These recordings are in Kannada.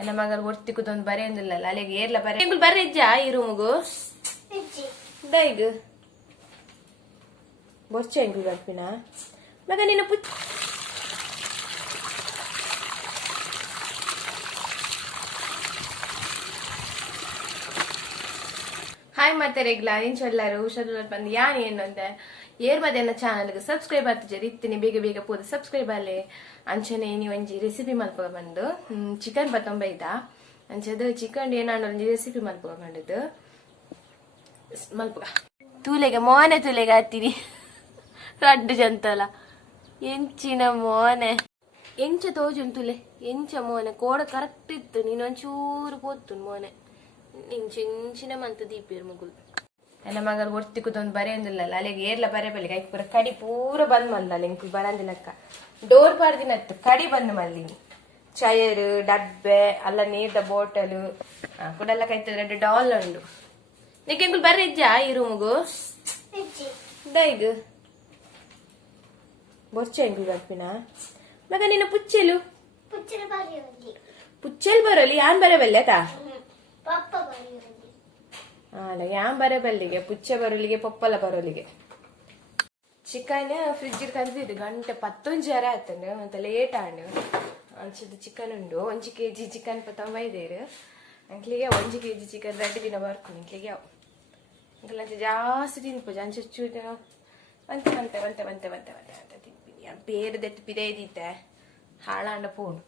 ನನ್ನ ಮಗರು ಒಟ್ಟಿಕುದೊಂದು ಬರೆಯೊಂದಿಲ್ಲ ಅಲ್ಲಿಗೆ ಏರ್ಲ ಬರೆ ಬರ್ರೆ ಇಜ್ಜ ಈ ರೂಮುಗು ದೈಗ್ ಬೊರ್ಚ ಎಂಗುಲ್ ಬರ್ಪಿನ ಮಗ ನಿನ್ನ ಹಾಯ್ ಮತ್ತೆ ರೆಗ್ಲಾ ಇಂಚೆಲ್ಲರೂ ಹುಷಾರು ಬಂದು ಯಾನ್ ಏನು ಅಂತ ಏರ್ ಮಧ್ಯಾಹ್ನ ಚಾನಲ್ಗೆ ಸಬ್ಸ್ಕ್ರೈಬ್ ಆಗ್ತಿದ್ದಾರೆ ಇತ್ತಿನಿ ಬೇಗ ಬೇಗ ಪೋದು ಸಬ್ಸ್ಕ್ರೈಬ್ ಅಲ್ಲೇ ಅಂಚನೆ ನೀವು ಒಂಜಿ ರೆಸಿಪಿ ಮಲ್ಪಗ ಬಂದು ಚಿಕನ್ ಬತ್ತೊಂಬೈದ ಅಂಚದು ಚಿಕನ್ ಏನಾನು ಒಂಜಿ ರೆಸಿಪಿ ಮಲ್ಪಗ ಬಂದದ್ದು ಮಲ್ಪಗ ತೂಲೆಗೆ ಮೋನೆ ತೂಲೆಗೆ ಹತ್ತೀನಿ ರಡ್ಡು ಜಂತಲ್ಲ ಎಂಚಿನ ಮೋನೆ ಎಂಚ ತೋಜುನ್ ತುಲೆ ಎಂಚ ಮೋನೆ ಕೋಡ ಕರೆಕ್ಟ್ ಇತ್ತು ನೀನು ಒಂಚೂರು ಪೋತು ಮೋನೆ ಇಂಚಿನ ಮಂತ ದೀಪಿರ್ ಮುಗುಲ್ ನನ್ನ ಮಗರು ಒಟ್ಟಿಕುದೊಂದು ಬರೆಯೊಂದಿಲ್ಲ ಅಲ್ಲಿಗೆ ಏರ್ಲ ಬರೆ ಬಲ್ಲಿಗೆ ಐಕ್ ಪೂರ ಕಡಿ ಪೂರ ಬಂದ್ ಮಲ್ಲ ಎಂಕು ಬರಂದಿನಕ್ಕ ಡೋರ್ ಪಾರ್ದಿನತ್ತು ಕಡಿ ಬಂದು ಮಲ್ಲಿನಿ ಚೈರ್ ಡಬ್ಬೆ ಅಲ್ಲ ನೀರ್ದ ಬಾಟಲ್ ಕೂಡೆಲ್ಲ ಕೈತದ 2 ಡಾಲ್ ಉಂಡು ನೀಕ್ ಎಂಕುಲ್ ಬರ್ರೆ ಇಜ್ಜ ಈ ರೂಮುಗು ದೈಗ್ ಬೊರ್ಚ ಎಂಕುಲ್ ಬರ್ಪಿನ ಮಗ ನಿನ್ನ ಪುಚ್ಚೆಲು ಪುಚ್ಚೆಲ್ ಬರೋಲಿ ಯಾನ್ ಬರೆ ಬಲ್ಲೆತಾ ಅಲ್ಲ ಯಾನ್ ಬರೆ ಬಲ್ಲಿಗೆ ಪುಚ್ಚೆ ಬರೋಲಿಗೆ ಪಪ್ಪಲ ಬರೋಲಿಗೆ ಚಿಕನ್ ಫ್ರಿಡ್ಜ್ ಕಂದಿದ್ದು ಗಂಟೆ 11 ಆತಂಡು ಮತ್ತೆ ಲೇಟ್ ಆಂಡು ಅಂಚದು ಚಿಕನ್ ಉಂಡು 1 kg ಚಿಕನ್ ಪತ್ತೊಂಬೈದೇರು ಅಂಕ್ಲಿಗೆ 1 kg ಚಿಕನ್ 2 ದಿನ ಬರ್ಕೊಂಡು ಇಂಕ್ಲಿಗೆ ಅವು ಇಂಕ್ಲಂಚ ಜಾಸ್ತಿ ತಿನ್ಪು ಅಂಚು ಚೂರು ಬಂತೆ ಬಂತೆ ಬಂತೆ ಬಂತೆ ಬಂತೆ ಬಂತೆ ಅಂತ ತಿನ್ಪಿನಿ ಬೇರೆದೆತ್ತು ಪಿದೈದಿತ್ತೆ ಹಾಳಾಂಡ ಪೋಣು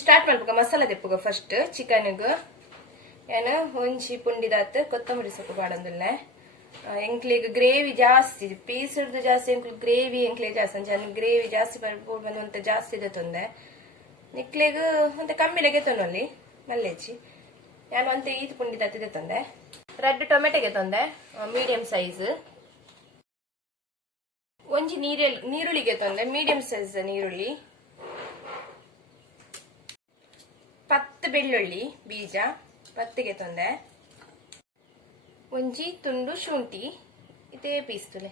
ಸ್ಟಾರ್ಟ್ ಮಾಡ್ಬೇಕ ಮಸಾಲ ತೆಪ್ಪುಗ ಫಸ್ಟ್ ಚಿಕನ್ಗೆ ಏನು ಒಂಚಿ ಪುಂಡಿದಾತ್ ಕೊತ್ತಂಬರಿ ಸೊಪ್ಪು ಪಾಡಂದಿಲ್ಲ ಎಂಕ್ಲಿಗೆ ಗ್ರೇವಿ ಜಾಸ್ತಿ ಪೀಸ್ ಹಿಡ್ದು ಜಾಸ್ತಿ ಎಂಕ್ಲು ಗ್ರೇವಿ ಎಂಕ್ಲೆ ಜಾಸ್ತಿ ಅಂಚೆ ಗ್ರೇವಿ ಜಾಸ್ತಿ ಬರ್ಬೋದು ಬಂದು ಅಂತ ಜಾಸ್ತಿ ಇದೆ ತೊಂದೆ ನಿಕ್ಲೆಗ್ ಅಂತ ಕಮ್ಮಿಲೆಗೆ ತೊಂದಲ್ಲಿ ಮಲ್ಲೆಚ್ಚಿ ನಾನು ಅಂತ ಈತ್ ಪುಂಡಿದಾತ್ ಇದೆ ತೊಂದೆ 2 ಟೊಮೆಟೊಗೆ ತೊಂದೆ ಮೀಡಿಯಂ ಸೈಜ್ ಒಂಜಿ ನೀರುಳ್ಳಿಗೆ ತೊಂದೆ ಮೀಡಿಯಂ ಸೈಜ್ ನೀರುಳ್ಳಿ 10 ಬೆಳ್ಳುಳ್ಳಿ ಬೀಜ 10ಗೆ ತೊಂದೆ ಒಂಜಿ ತುಂಡು ಶುಂಠಿ ಇದೇ ಪೀಸ್ ತುಲೆ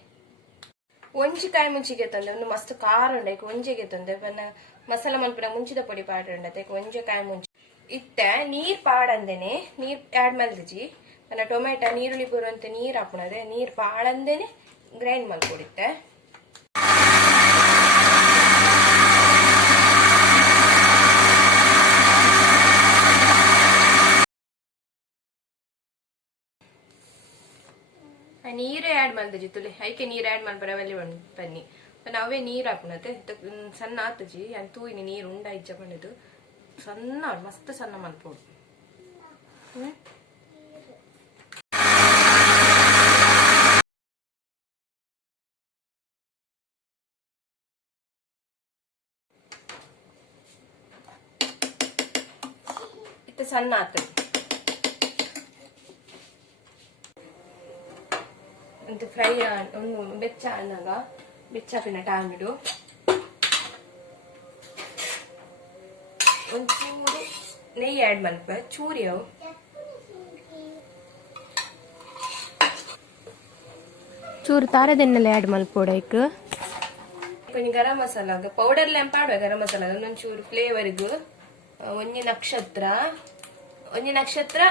ಒಂಜಿ ಕಾಯಿ ಮುಂಚಿಗೆ ತೊಂದೆ ಒಂದು ಮಸ್ತ್ ಖಾರ ಉಂಡ ಒಂಜಿಗೆ ತೊಂದೆ ಮಸಾಲ ಮಲ್ಪನ ಮುಂಚಿದ ಪೊಡಿ ಪಾಡ ಉಂಡತೆ ಒಂಜಿ ಕಾಯಿ ಮುಂಚಿ ಇತ್ತೆ ನೀರ್ ಪಾಡಂದೇನೆ ನೀರ್ ಆಡ್ ಮಲ್ದಿಜಿ ನನ್ನ ಟೊಮೆಟೊ ನೀರುಳ್ಳಿ ಬರುವಂತೆ ನೀರ್ ಹಾಪುಣದೆ ನೀರ್ ಪಾಡಂದೇನೆ ಗ್ರೈಂಡ್ ಮಲ್ಕೊಡಿತ್ತೆ ನೀರೇ ಆಡ್ ಮಾಡ್ದಜಿ ತುಲೆ ಐಕೆ ನೀರ್ ಆಡ್ ಮಾಡ್ಬರವಲ್ಲಿ ಬನ್ನಿ ನಾವೇ ನೀರ್ ಹಾಕುನತೆ ಸಣ್ಣ ಆತಜಿ ಅನ್ ತೂಯಿನಿ ನೀರು ಉಂಡ ಇಜ್ಜ ಬಂದಿದ್ದು ಸಣ್ಣ ಮಸ್ತ್ ಸಣ್ಣ ಮಲ್ಪೋಡು ಇತ್ತ ಸಣ್ಣ ಆತಜಿ ಅಂತ ಫ್ರೈ ಒಂದು ಬೆಚ್ಚ ಅನ್ನಾಗ ಬೆಚ್ಚಾಪಿನ ಟಾಮಿಡು ಒಂಚೂರು ನೆಯ್ಯಿ ಆಡ್ ಮಲ್ಪ ಚೂರಿ ಅವು ಚೂರು ತಾರದೆಣ್ಣೆಲ್ಲ ಆಡ್ ಮಲ್ಪೋಡೈಕ್ ಕೊಂಚ ಗರಂ ಮಸಾಲಾಗ ಪೌಡರ್ ಲ್ಯಾಂಪ್ ಆಡುವ ಗರಂ ಮಸಾಲಾಗ ಒಂದೊಂಚೂರು ಫ್ಲೇವರ್ಗು ಒಂಜಿ ನಕ್ಷತ್ರ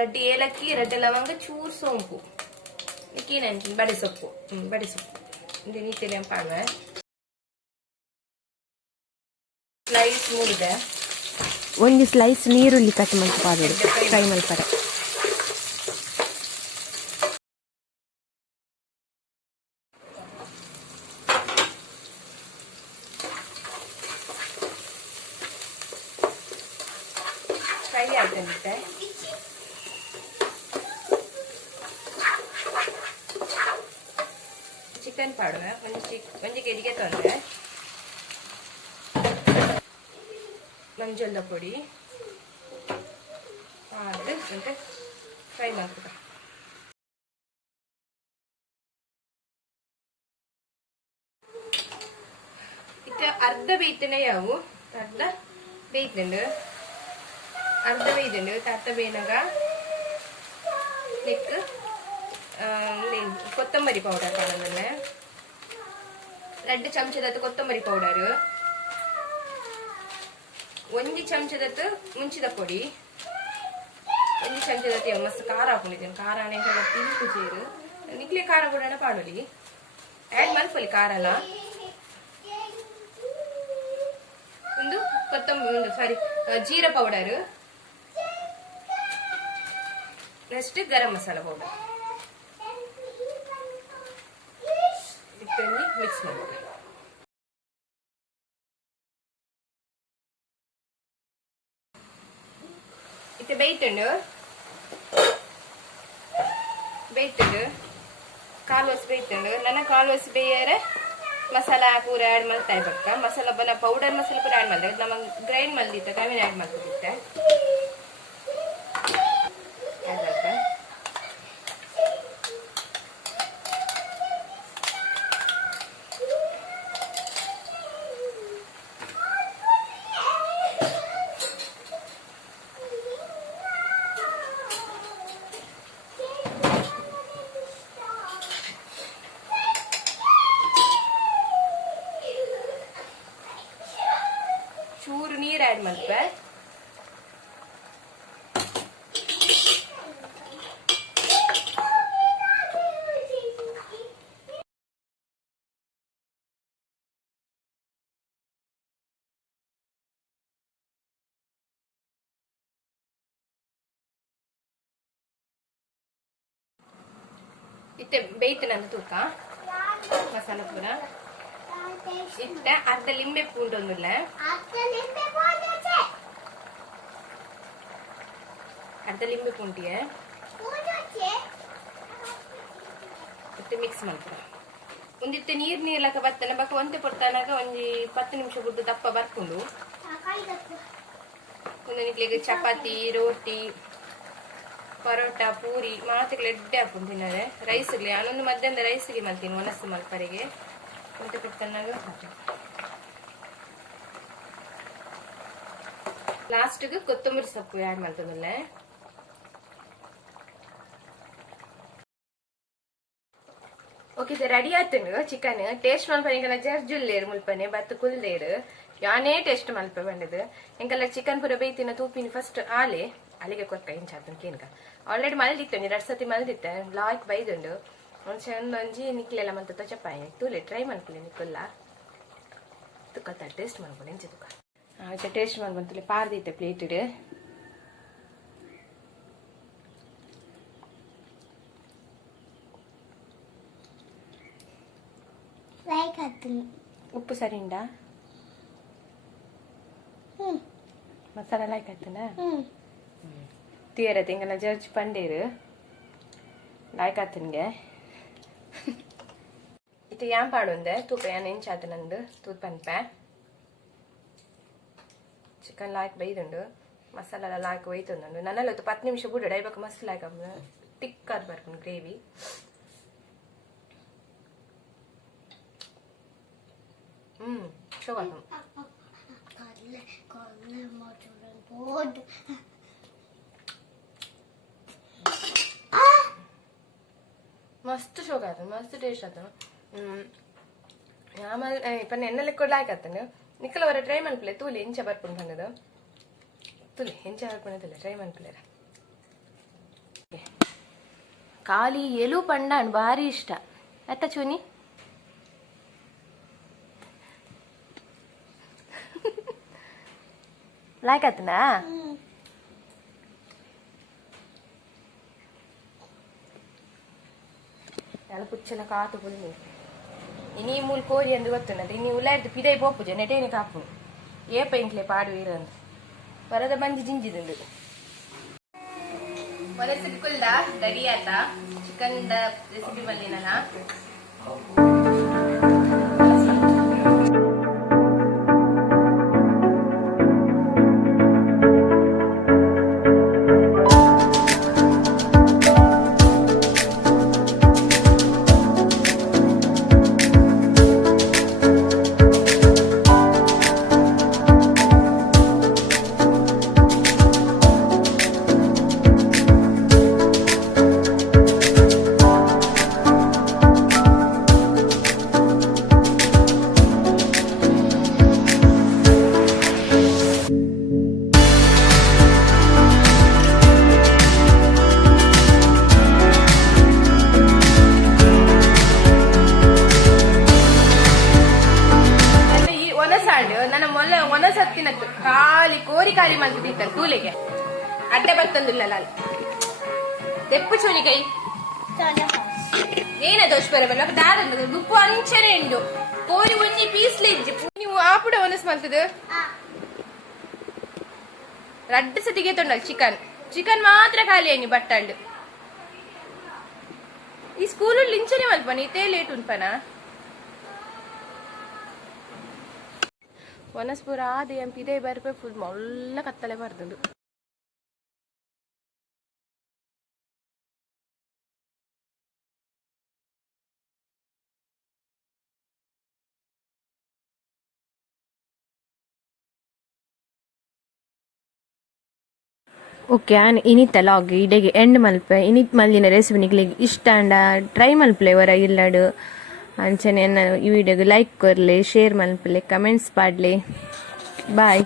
ರಡ್ಡಿ ಏಲಕ್ಕಿ ರಡ್ಡೆ ಲವಂಗ ಚೂರು ಸೋಂಪು ಬಡಿ ಸೊಪ್ಪು ನೀತಿ ಲ್ಯಾಂಪ್ ಆಡುವ ಸ್ಲೈಸ್ ಮೂಡಿದೆ ಒಂದು ಸ್ಲೈಸ್ ನೀರುಳ್ಳಿ ಕಟ್ ಮಾಡಿ ಫ್ರೈ ಮಾಡ್ತಾರೆ ಚಿಕನ್ ಪಾಡುವೆ ಒಂಜಿ ಕೆಜಿಗೆ ತೊಂದರೆ ಮಂಜುಳ ಪೊಡಿ ಅದು ಮತ್ತೆ ಫ್ರೈ ಮಾಡ್ಬೇಕು. ಇತ್ತ ಅರ್ಧ ಬೇಯ್ತನೆ ಯಾವು ಅರ್ಧ ಬೇಯ್ತಂಡು ತಾತ ಬೇಯ್ನಾಗ ನೆಕ್ ಕೊತ್ತಂಬರಿ ಪೌಡರ್ ಕಾಣೋದಲ್ಲ 2 ಚಮಚದತ್ತು ಕೊತ್ತಂಬರಿ ಪೌಡರ್ 1 ಚಮಚದತ್ತು ಮುಂಚಿದ ಪೊಡಿ 1 ಚಮಚದತ್ತು ಮಸ್ತ್ ಖಾರ ಹಾಕೊಂಡಿದ್ದೇನೆ. ಖಾರ ತಿರುಪು ಸೇರು ನಿಕ್ಲೆ ಖಾರ ಕೂಡ ಪಾಡೋಲಿ ಆ್ಯಡ್ ಮಲ್ಪಲಿ ಖಾರ ಅಲ್ಲ ಒಂದು jeera powder next garam masala powder ಇಟ್ಟಲ್ಲಿ mix ಮಾಡಬೇಕು. ಇತ್ತೆ ಬೇಯ್ತಂಡು ಕಾಲು ಬೇಯ್ತಂಡು ನನ್ನ ಕಾಲು ಬೇಯರೆ ಮಸಾಲ ಪೂರ ಆ್ಯಡ್ ಮಾಡ್ತಾ ಇರ್ಬೇಕ. ಮಸಾಲ ಬಲ ಪೌಡರ್ ಮಸಾಲ ಪೂರ ಆ್ಯಡ್ ಮಾಡ್ತಾರೆ ನಮಗೆ ಗ್ರೈಂಡ್ ಮಾಡ್ದಿತ್ತ ಕಮ್ಮಿನ ಆ್ಯಡ್ ಮಾಡ್ತಿದ್ದೆ. ಚೂರು ನೀರು ಆ್ಯಡ್ ಮಾಡ್ತೆ. ಇತ್ತೆ ಬೇಯ್ತನಂತ ತೂಕ ಮಸಾಲ ಪೂರ ಇಟ್ಟ ಅರ್ಧ ಲಿಂಬೆ ಪೂಂಡೊಂದುಲ್ಲ ಅರ್ಧ ಲಿಂಬೆ ಪೂಂಟಿಗೆ ಇಟ್ಟು ಮಿಕ್ಸ್ ಮಾಡ್ತಾರೆ. ಒಂದಿತ್ತೆ ನೀರ್ಲಕ್ಕ ಬತ್ತನ ಬಕ್ಕ ಒಂತೆ ಕೊಡ್ತಾನಾಗ ಒಂಜಿ 10 ನಿಮಿಷ ಬಿಟ್ಟು ದಪ್ಪ ಬರ್ಕೊಂಡು ಒಂದು ನಿಕ್ಲಿಗೆ ಚಪಾತಿ ರೋಟಿ ಪರೋಟ ಪೂರಿ ಮಾತುಗಳು ಎಡ್ಡೆ ಹಾಕೊಂಡು ತಿನ್ನದೆ ರೈಸ್ಗೆ ನಾನೊಂದು ಮಧ್ಯಾಹ್ನ ರೈಸ್ಗೆ ಮಾಡ್ತೀನಿ ಮನಸ್ಸು ಮಲ್ಪರಿಗೆ ಒಂತೆ ಕೊಡ್ತಾನಾಗ ಲಾಸ್ಟ್ಗೆ ಕೊತ್ತಂಬರಿ ಸೊಪ್ಪು ಆ್ಯಡ್ ಮಾಡ್ತದಲ್ಲ. ಓಕೆ ಇದು ರೆಡಿ ಆಯ್ತು ಚಿಕನ್ ಟೇಸ್ಟ್ ಮಲ್ಪನೆ ಜರ್ಜುಲ್ಲೇರು ಮುಲ್ಪನೆ ಬತ್ತು ಕುಲ್ದೇರು ಯಾನೇ ಟೇಸ್ಟ್ ಮಲ್ಪ ಬಂದದು ಎಂಕಲ್ಲ ಚಿಕನ್ ಪೂರ ಬೇಯ್ತಿನ ತೂಪಿನ ಫಸ್ಟ್ ಅಲ್ಲಿಗೆ ಕೊತ್ತ ಇಂಚಾತ ಕೇನ್ಕ ಆಲ್ರೆಡಿ ಮಲ್ದಿತ್ತು 2 ಸತಿ ಮಲ್ದಿತ್ತೆ ಲಾಯ್ಕ್ ಬೈದುಂಡು ಒಂದೊಂಜಿ ನಿಕ್ಲೆಲ್ಲ ಮಲ್ತ ಚಪ್ಪಾಯಿ ತೂಲೆ ಟ್ರೈ ಮಾಡ್ಕೊಳ್ಳಿ ನಿಕ್ಕಲ್ಲ ತುಕ್ಕ ಟೇಸ್ಟ್ ಮಾಡ್ಕೊಂಡು ಎಂಚ ತುಕ್ಕ ಟೇಸ್ಟ್ ಮಾಡ್ಬಂತಲೆ ಪಾರ್ದಿತ್ತೆ ಪ್ಲೇಟ್ ಉಪ್ಪು ಸರಿ ಉಂಡಾ ಮಸಾಲ ಲೈಕ್ ಆಯ್ತನ ತೀರತ್ತೆ ಹಿಂಗೆಲ್ಲ ಜರ್ಜ್ ಪಂಡೇರು ಲಾಯ್ಕ್ ಆತನ್ಗೆ ಇದು ಯಾನ್ ಪಾಡುಂದೆ ತೂಕ ಯಾನ್ ಎಂಚಾತ ನಂದು ತೂತ್ ಪನ್ಪೆ ಚಿಕನ್ ಲಾಯ್ಕ್ ಬೈದುಂಡು ಮಸಾಲ ಲಾಯ್ಕ್ ಒಯ್ತುಂಡು ನನ್ನೆಲ್ಲ 10 ನಿಮಿಷ ಬಿಡು ಡೈಬಕ್ ಮಸ್ತ್ ಲಾಯ್ಕ್ ತಿಕ್ಕಾದ್ ಬರ್ಕೊಂಡು ಗ್ರೇವಿ ಶೋಗಾತು ಮಸ್ತ್ ಶೋಗಾತು ಮಸ್ತ್ ಟೇಸ್ಟ್ ಆತು. ಆಮೇಲೆ ಇಪ್ಪ ಎಣ್ಣೆಲ್ಲ ಕೊಡ್ಲಾಯ್ಕ ಆತನು ನಿಕ್ಕಲ ಅವರ ಟ್ರೈ ಮಾಡ್ಪಿಲ್ಲ ತೂಲಿ ಎಂಚ ಬರ್ಕೊಂಡು ಬಂದದು ತೂಲಿ ಎಂಚ ಬರ್ಕೊಂಡಿಲ್ಲ ಟ್ರೈ ಮಾಡ್ಪಿಲ್ಲ ಖಾಲಿ ಎಲು ಪಂಡಾಣ್ ಭಾರಿ ಇಷ್ಟ ಅತ್ತ ಚೂನಿ ಲಾಯ್ಕ್ ಆತನಾ ಎಲ್ಲ ಪುಚ್ಚಲ ಕಾತು ಪುಲ್ಲಿ ಇನಿ ಮೂಲ್ ಕೋರಿ ಅಂದು ಗೊತ್ತುಂಡು ಇನಿ ಉಲ್ಲಾಯ್ತು ಪಿದೈ ಪೋಪುಜ ನೆಟೇನೆ ಕಾಪು ಏಪ ಇಂಟ್ಲೆ ಪಾಡು ಇರಂದು ವರದ ಬಂದಿ ಜಿಂಜಿದುಂಡು ಮನಸ್ಸಿಗೆ ಕುಲ್ದ ರೆಡಿ ಆತ ಚಿಕನ್ ರೆಸಿಪಿ ಮಲ್ಲಿನ ನನ್ನ ಮೊಲ್ಲ ಒನಸತ್ತಿನತ್ತು ಖಾಲಿ ಕೋರಿ ಖಾಲಿ ಮಲ್ತಿರ್ತಾರೆ ತೂಲೆಗೆ ಅಡ್ಡ ಬರ್ತಂದಿಲ್ಲ ಅಲ್ಲಿ ತೆಪ್ಪು ಚೋನಿ ಕೈ ಏನ ದೋಷ ಬರಬಲ್ಲ ದಾರ ದುಪ್ಪು ಅಂಚನೆ ಉಂಡು ಕೋರಿ ಒಂಜಿ ಪೀಸ್ಲೆ ಇಜ್ಜಿ ನೀವು ಆಪುಡ ಒನಸ್ ಮಲ್ತದ ರಡ್ಡು ಸತಿಗೆ ತೊಂಡಲ್ ಚಿಕನ್ ಮಾತ್ರ ಖಾಲಿ ಆಯ್ನಿ ಬಟ್ಟಾಳ್ದು ಈ ಸ್ಕೂಲಲ್ಲಿ ಇಂಚನೆ ಮಲ್ಪನ ಇತೇ ಲೇಟ್ ಉಂಪನ ವನಸ್ಪುರ ಆದ ಎಂಪಿ ಇದೇ ಬರ್ಪೆ ಫುಲ್ ಮೊಲ್ಲ ಕತ್ತಲೆ ಬರ್ದು ಓಕೆ ಇನಿತ್ತ ಲಾಗ್ ಇಡೆಗೆ ಎಂಡ್ ಮಲ್ಪೆ ಇನಿತ್ ಮಲ್ಲಿನ ರೆಸಿಪಿ ನಿಗ್ಲಿಗೆ ಇಷ್ಟ ಅಂಡ ಟ್ರೈ ಮಲ್ಪಲೆ ವರ ಇಲ್ಲಡು ಅಂಚನೆ ಈ ವಿಡಿಯೋಗೆ ಲೈಕ್ ಕೊರ್ಲೆ ಶೇರ್ ಮಲ್ಪಲೆ ಕಮೆಂಟ್ಸ್ ಪಾಡ್ಲೆ ಬಾಯ್.